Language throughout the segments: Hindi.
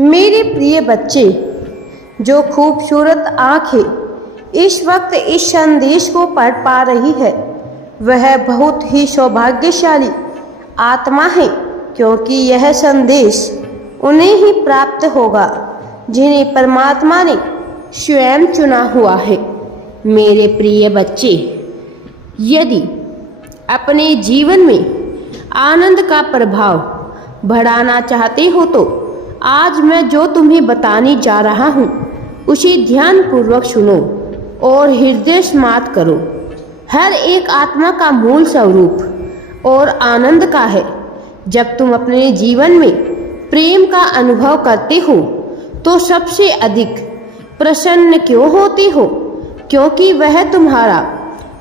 मेरे प्रिय बच्चे, जो खूबसूरत आंखें इस वक्त इस संदेश को पढ़ पा रही है वह बहुत ही सौभाग्यशाली आत्मा है, क्योंकि यह संदेश उन्हें ही प्राप्त होगा जिन्हें परमात्मा ने स्वयं चुना हुआ है। मेरे प्रिय बच्चे, यदि अपने जीवन में आनंद का प्रभाव बढ़ाना चाहते हो तो आज मैं जो तुम्हें बताने जा रहा हूँ उसे ध्यानपूर्वक सुनो और हृदय समात करो। हर एक आत्मा का मूल स्वरूप और आनंद का है। जब तुम अपने जीवन में प्रेम का अनुभव करते हो तो सबसे अधिक प्रसन्न क्यों होते हो? क्योंकि वह तुम्हारा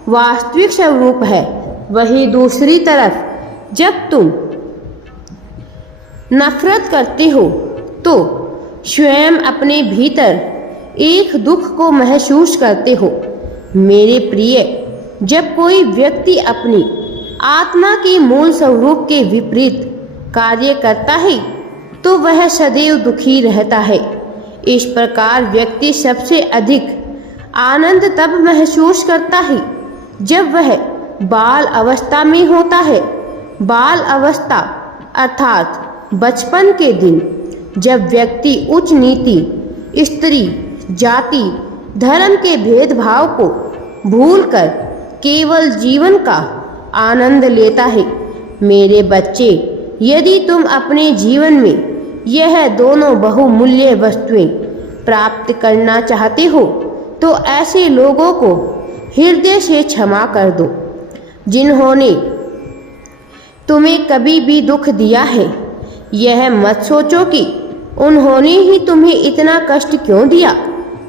वास्तविक स्वरूप है। वहीं दूसरी तरफ जब तुम नफरत करते हो तो स्वयं अपने भीतर एक दुख को महसूस करते हो। मेरे प्रिय, जब कोई व्यक्ति अपनी आत्मा के मूल स्वरूप के विपरीत कार्य करता है तो वह सदैव दुखी रहता है। इस प्रकार व्यक्ति सबसे अधिक आनंद तब महसूस करता है जब वह बाल अवस्था में होता है। बाल अवस्था अर्थात बचपन के दिन, जब व्यक्ति उच्च नीति, स्त्री, जाति, धर्म के भेदभाव को भूलकर केवल जीवन का आनंद लेता है। मेरे बच्चे, यदि तुम अपने जीवन में यह दोनों बहुमूल्य वस्तुएं प्राप्त करना चाहते हो तो ऐसे लोगों को हृदय से क्षमा कर दो जिन्होंने तुम्हें कभी भी दुख दिया है। यह मत सोचो कि उन्होंने ही तुम्हें इतना कष्ट क्यों दिया,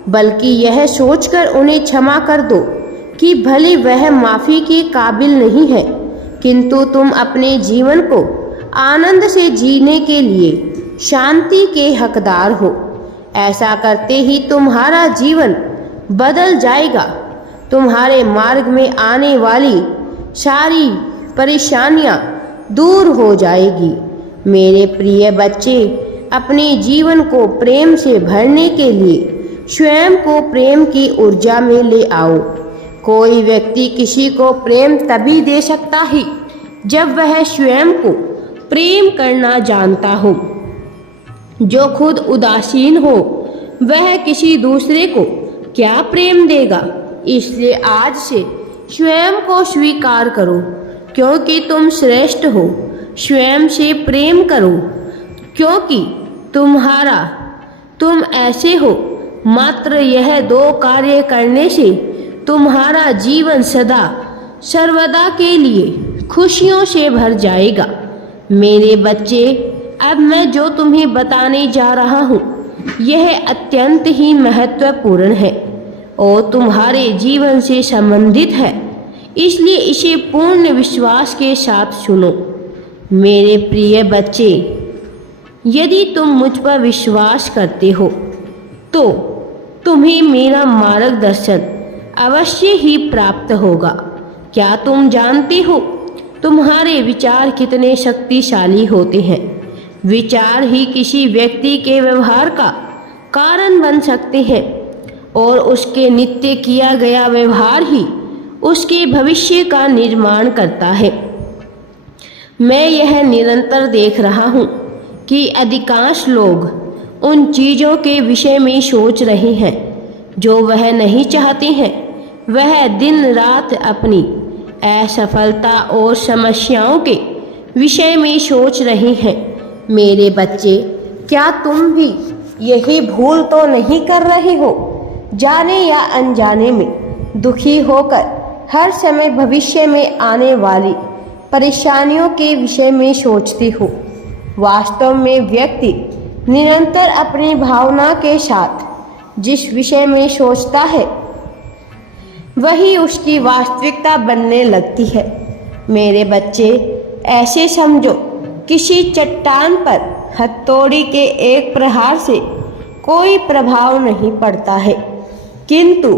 बल्कि यह सोचकर उन्हें क्षमा कर दो कि भले वह माफ़ी के काबिल नहीं है, किंतु तुम अपने जीवन को आनंद से जीने के लिए शांति के हकदार हो। ऐसा करते ही तुम्हारा जीवन बदल जाएगा। तुम्हारे मार्ग में आने वाली सारी परेशानियां दूर हो जाएगी। मेरे प्रिय बच्चे, अपने जीवन को प्रेम से भरने के लिए स्वयं को प्रेम की ऊर्जा में ले आओ। कोई व्यक्ति किसी को प्रेम तभी दे सकता है जब वह स्वयं को प्रेम करना जानता हो। जो खुद उदासीन हो वह किसी दूसरे को क्या प्रेम देगा? इसलिए आज से स्वयं को स्वीकार करो, क्योंकि तुम श्रेष्ठ हो। स्वयं से प्रेम करो, क्योंकि तुम ऐसे हो। मात्र यह दो कार्य करने से तुम्हारा जीवन सदा सर्वदा के लिए खुशियों से भर जाएगा। मेरे बच्चे, अब मैं जो तुम्हें बताने जा रहा हूँ यह अत्यंत ही महत्वपूर्ण है और तुम्हारे जीवन से संबंधित है, इसलिए इसे पूर्ण विश्वास के साथ सुनो। मेरे प्रिय बच्चे, यदि तुम मुझ पर विश्वास करते हो तो तुम्हें मेरा मार्गदर्शन अवश्य ही प्राप्त होगा। क्या तुम जानते हो तुम्हारे विचार कितने शक्तिशाली होते हैं? विचार ही किसी व्यक्ति के व्यवहार का कारण बन सकते हैं और उसके नित्य किया गया व्यवहार ही उसके भविष्य का निर्माण करता है। मैं यह निरंतर देख रहा हूँ कि अधिकांश लोग उन चीज़ों के विषय में सोच रहे हैं जो वह नहीं चाहते हैं। वह दिन रात अपनी असफलता और समस्याओं के विषय में सोच रहे हैं। मेरे बच्चे, क्या तुम भी यही भूल तो नहीं कर रहे हो? जाने या अनजाने में दुखी होकर हर समय भविष्य में आने वाली परेशानियों के विषय में सोचते हो। वास्तव में व्यक्ति निरंतर अपनी भावना के साथ जिस विषय में सोचता है वही उसकी वास्तविकता बनने लगती है। मेरे बच्चे, ऐसे समझो किसी चट्टान पर हथौड़ी के एक प्रहार से कोई प्रभाव नहीं पड़ता है, किंतु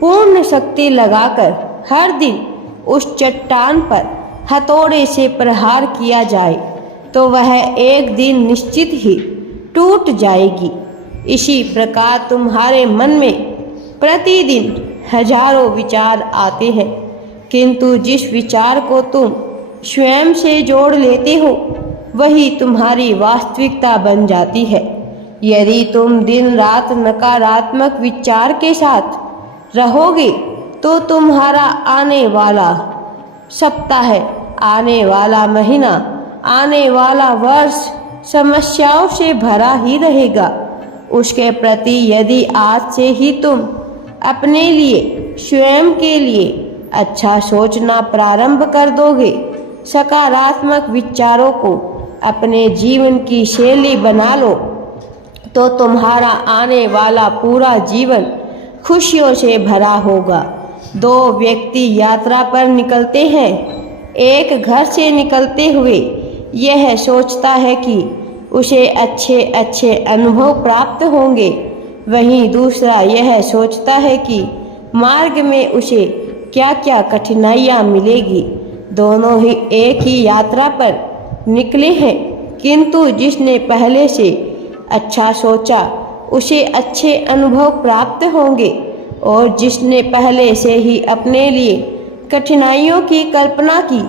पूर्ण शक्ति लगाकर हर दिन उस चट्टान पर हथौड़े से प्रहार किया जाए तो वह एक दिन निश्चित ही टूट जाएगी। इसी प्रकार तुम्हारे मन में प्रतिदिन हजारों विचार आते हैं, किंतु जिस विचार को तुम स्वयं से जोड़ लेते हो वही तुम्हारी वास्तविकता बन जाती है। यदि तुम दिन रात नकारात्मक विचार के साथ रहोगे तो तुम्हारा आने वाला सप्ताह, आने वाला महीना, आने वाला वर्ष समस्याओं से भरा ही रहेगा। उसके प्रति यदि आज से ही तुम अपने लिए, स्वयं के लिए अच्छा सोचना प्रारंभ कर दोगे, सकारात्मक विचारों को अपने जीवन की शैली बना लो, तो तुम्हारा आने वाला पूरा जीवन खुशियों से भरा होगा। दो व्यक्ति यात्रा पर निकलते हैं। एक घर से निकलते हुए यह सोचता है कि उसे अच्छे अच्छे अनुभव प्राप्त होंगे, वहीं दूसरा यह सोचता है कि मार्ग में उसे क्या क्या कठिनाइयाँ मिलेगी। दोनों ही एक ही यात्रा पर निकले हैं, किंतु जिसने पहले से अच्छा सोचा उसे अच्छे अनुभव प्राप्त होंगे, और जिसने पहले से ही अपने लिए कठिनाइयों की कल्पना की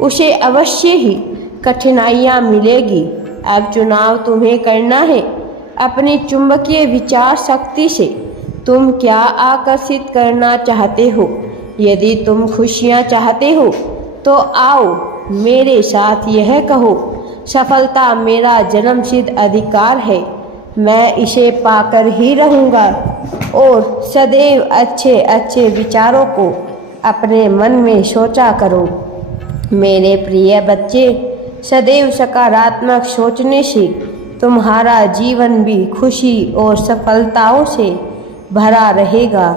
उसे अवश्य ही कठिनाइयाँ मिलेगी। अब चुनाव तुम्हें करना है अपनी चुंबकीय विचार शक्ति से। तुम क्या आकर्षित करना चाहते हो? यदि तुम खुशियाँ चाहते हो तो आओ मेरे साथ यह कहो, सफलता मेरा जन्मसिद्ध अधिकार है, मैं इसे पाकर ही रहूँगा। और सदैव अच्छे अच्छे विचारों को अपने मन में सोचा करो। मेरे प्रिय बच्चे, सदैव सकारात्मक सोचने से तुम्हारा जीवन भी खुशी और सफलताओं से भरा रहेगा।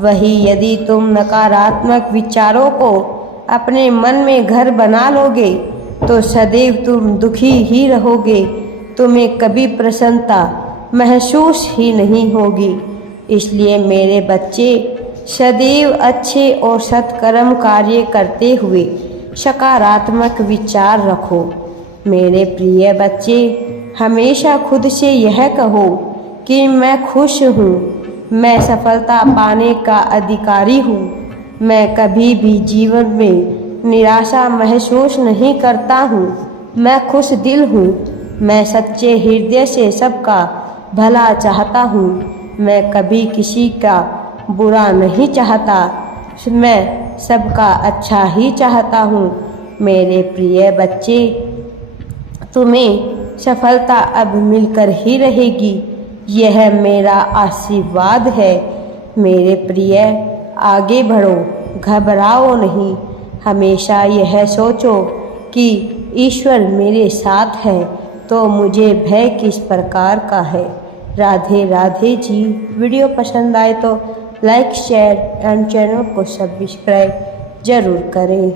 वही यदि तुम नकारात्मक विचारों को अपने मन में घर बना लोगे तो सदैव तुम दुखी ही रहोगे, तुम्हें कभी प्रसन्नता महसूस ही नहीं होगी। इसलिए मेरे बच्चे, सदैव अच्छे और सत्कर्म कार्य करते हुए सकारात्मक विचार रखो। मेरे प्रिय बच्चे, हमेशा खुद से यह कहो कि मैं खुश हूँ, मैं सफलता पाने का अधिकारी हूँ, मैं कभी भी जीवन में निराशा महसूस नहीं करता हूँ, मैं खुश दिल हूँ, मैं सच्चे हृदय से सबका भला चाहता हूँ, मैं कभी किसी का बुरा नहीं चाहता, मैं सबका अच्छा ही चाहता हूँ। मेरे प्रिय बच्चे, तुम्हें सफलता अब मिलकर ही रहेगी, यह मेरा आशीर्वाद है। मेरे प्रिय, आगे बढ़ो, घबराओ नहीं, हमेशा यह सोचो कि ईश्वर मेरे साथ है तो मुझे भय किस प्रकार का है। राधे राधे जी। वीडियो पसंद आए तो लाइक, शेयर एंड चैनल को सब्सक्राइब जरूर करें।